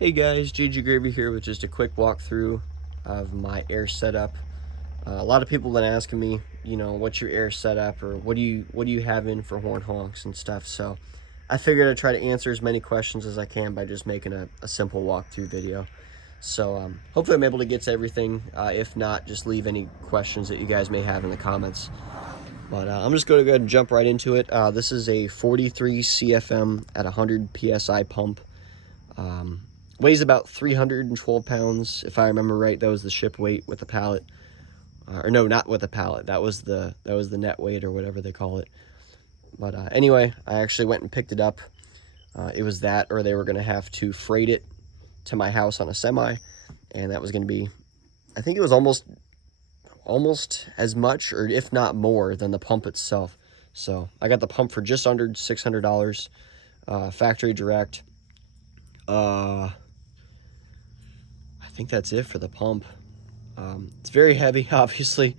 Hey guys, JG Gravy here with just a quick walkthrough of my air setup. A lot of people have been asking me, what's your air setup, or what do you have in for horn honks and stuff. So I figured I'd try to answer as many questions as I can by just making a simple walkthrough video. So hopefully I'm able to get to everything. If not, just leave any questions that you guys may have in the comments. But I'm just going to go ahead and jump right into it. This is a 43 CFM at 100 PSI pump. Weighs about 312 pounds, if I remember right. That was the ship weight with the pallet, or no, not with the pallet. That was the net weight or whatever they call it. But anyway, I actually went and picked it up. It was that, or they were going to have to freight it to my house on a semi, and that was going to be, I think it was almost as much, or if not more, than the pump itself. So I got the pump for just under $600, factory direct. I think that's it for the pump. It's very heavy, obviously.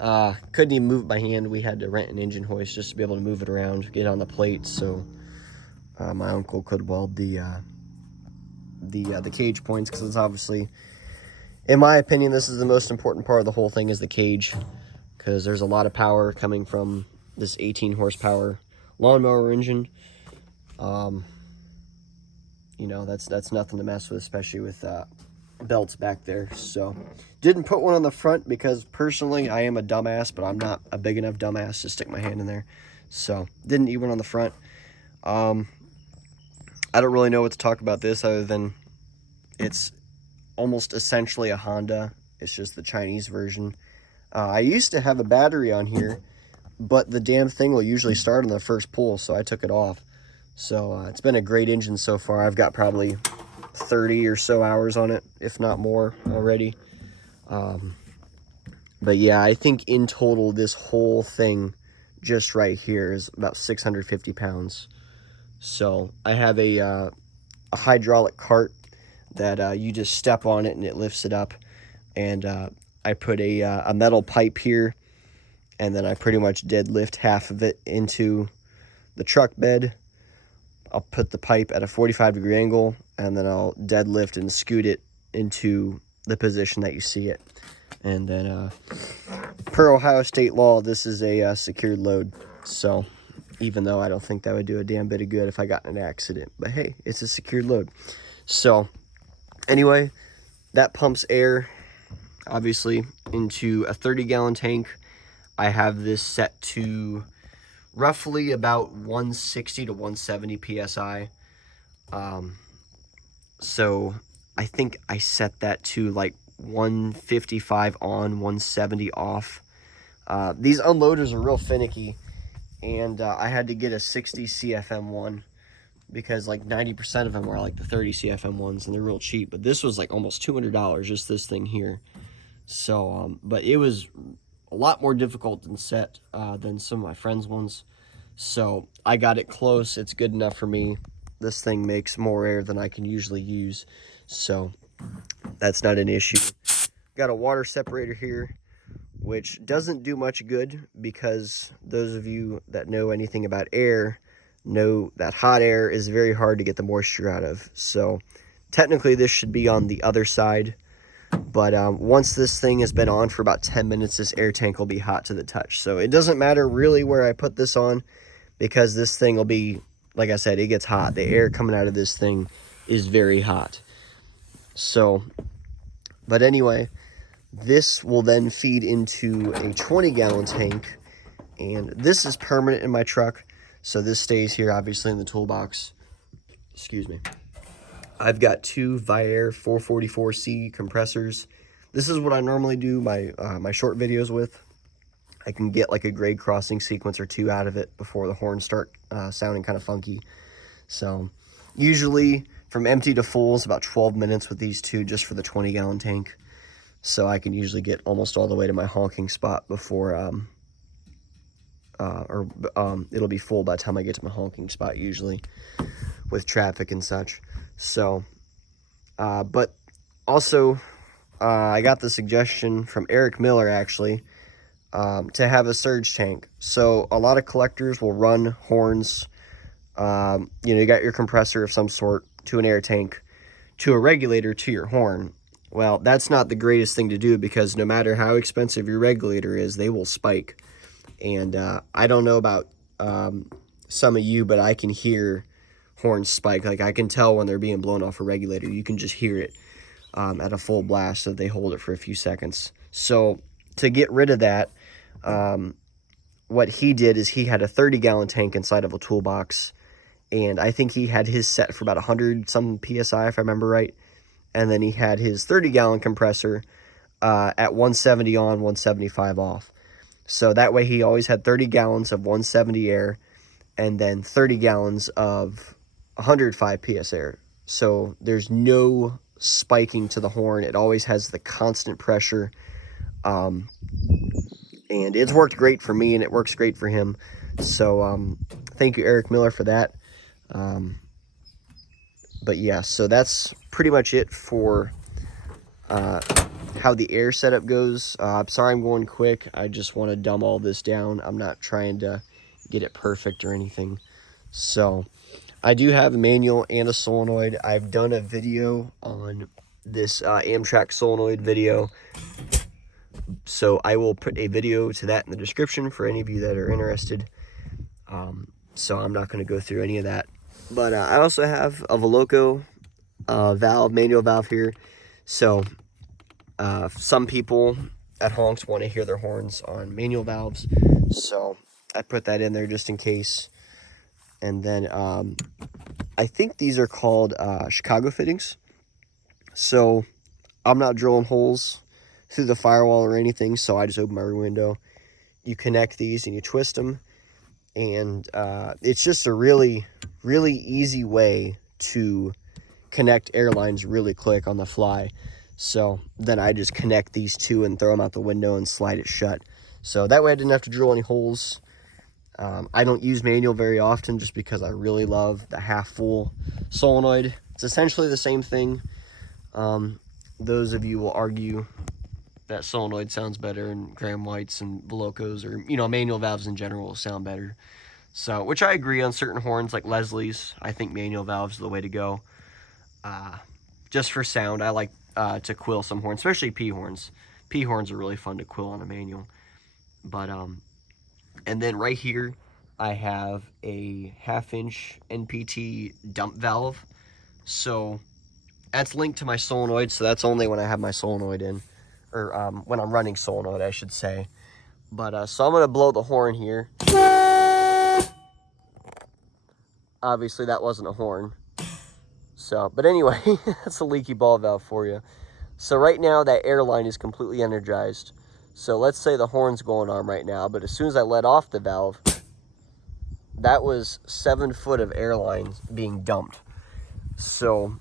Couldn't even move it by hand. We had to rent an engine hoist just to be able to move it around, get on the plate, so my uncle could weld the cage points, because it's obviously, in my opinion, this is the most important part of the whole thing, is the cage, because there's a lot of power coming from this 18 horsepower lawnmower engine. That's nothing to mess with, especially with belts back there. So didn't put one on the front because personally I am a dumbass, but I'm not a big enough dumbass to stick my hand in there, so didn't need one on the front. I don't really know what to talk about this other than it's almost essentially a Honda. It's just the Chinese version. I used to have a battery on here, but the damn thing will usually start on the first pull, so I took it off. So it's been a great engine so far. I've got probably 30 or so hours on it, if not more already. But yeah, I think in total this whole thing just right here is about 650 pounds. So I have a hydraulic cart that you just step on it and it lifts it up. And I put a metal pipe here, and then I pretty much deadlift half of it into the truck bed. I'll put the pipe at a 45-degree angle, and then I'll deadlift and scoot it into the position that you see it. And then, per Ohio State law, this is a secured load. So, even though I don't think that would do a damn bit of good if I got in an accident. But hey, it's a secured load. So, anyway, that pumps air, obviously, into a 30-gallon tank. I have this set to roughly about 160 to 170 psi. So I think I set that to like 155 on, 170 off. These unloaders are real finicky, and I had to get a 60 CFM one because like 90% of them are like the 30 CFM ones, and they're real cheap. But this was like almost $200, just this thing here. So, but it was a lot more difficult than set than some of my friends' ones. So I got it close. It's good enough for me. This thing makes more air than I can usually use, so that's not an issue. Got a water separator here, which doesn't do much good, because those of you that know anything about air know that hot air is very hard to get the moisture out of. So technically this should be on the other side, but once this thing has been on for about 10 minutes, this air tank will be hot to the touch. So it doesn't matter really where I put this on, because this thing will be, like I said, it gets hot. The air coming out of this thing is very hot. So, but anyway, this will then feed into a 20-gallon tank, and this is permanent in my truck, so this stays here, obviously, in the toolbox. Excuse me. I've got two Viair 444C compressors. This is what I normally do my short videos with. I can get like a grade crossing sequence or two out of it before the horns start sounding kind of funky. So usually from empty to full is about 12 minutes with these two, just for the 20-gallon tank. So I can usually get almost all the way to my honking spot before, it'll be full by the time I get to my honking spot, usually, with traffic and such. So, but also, I got the suggestion from Eric Miller, actually, to have a surge tank. So a lot of collectors will run horns. You got your compressor of some sort to an air tank to a regulator to your horn. Well, that's not the greatest thing to do, because no matter how expensive your regulator is, they will spike. And I don't know about some of you, but I can hear horns spike. Like, I can tell when they're being blown off a regulator. You can just hear it at a full blast, so they hold it for a few seconds. So to get rid of that, what he did is he had a 30-gallon tank inside of a toolbox, and I think he had his set for about 100 some PSI, if I remember right. And then he had his 30-gallon compressor at 170 on, 175 off. So that way he always had 30 gallons of 170 air, and then 30 gallons of 105 PS air. So there's no spiking to the horn. It always has the constant pressure. And it's worked great for me, and it works great for him. So thank you, Eric Miller, for that. But yeah, so that's pretty much it for how the air setup goes. I'm sorry I'm going quick. I just want to dumb all this down. I'm not trying to get it perfect or anything. So I do have a manual and a solenoid. I've done a video on this Amtrak solenoid video, so I will put a video to that in the description for any of you that are interested. So I'm not going to go through any of that. But I also have a Veloco valve, manual valve here. So some people at honks want to hear their horns on manual valves, so I put that in there just in case. And then I think these are called Chicago fittings. So I'm not drilling holes through the firewall or anything, so I just open my rear window. You connect these and you twist them, and it's just a really easy way to connect air lines really quick on the fly. So then I just connect these two and throw them out the window and slide it shut. So that way I didn't have to drill any holes. I don't use manual very often just because I really love the half-full solenoid. It's essentially the same thing. Those of you will argue that solenoid sounds better, and Graham Whites and Velocos, or, you know, manual valves in general sound better. So, which I agree on certain horns like Leslie's. I think manual valves are the way to go. Just for sound, I like to quill some horns, especially P horns. P horns are really fun to quill on a manual. But and then right here I have a 1/2-inch NPT dump valve. So that's linked to my solenoid, so that's only when I have my solenoid in, or when I'm running solenoid, I should say. But so I'm gonna blow the horn here. Obviously that wasn't a horn. So, but anyway, that's a leaky ball valve for you. So right now that air line is completely energized. So let's say the horn's going on right now, but as soon as I let off the valve, that was 7 foot of air line being dumped. So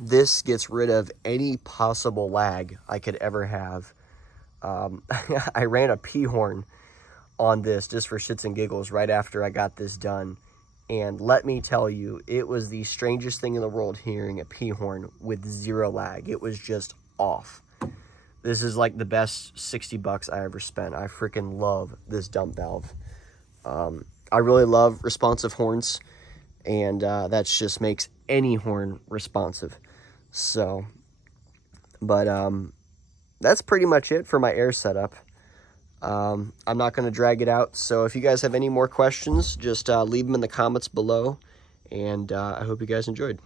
this gets rid of any possible lag I could ever have. I ran a P horn on this just for shits and giggles right after I got this done. And let me tell you, it was the strangest thing in the world hearing a P horn with 0 lag. It was just off. This is like the best $60 I ever spent. I freaking love this dump valve. I really love responsive horns, and that just makes any horn responsive. So, but that's pretty much it for my air setup. I'm not going to drag it out, so if you guys have any more questions, just leave them in the comments below, and I hope you guys enjoyed.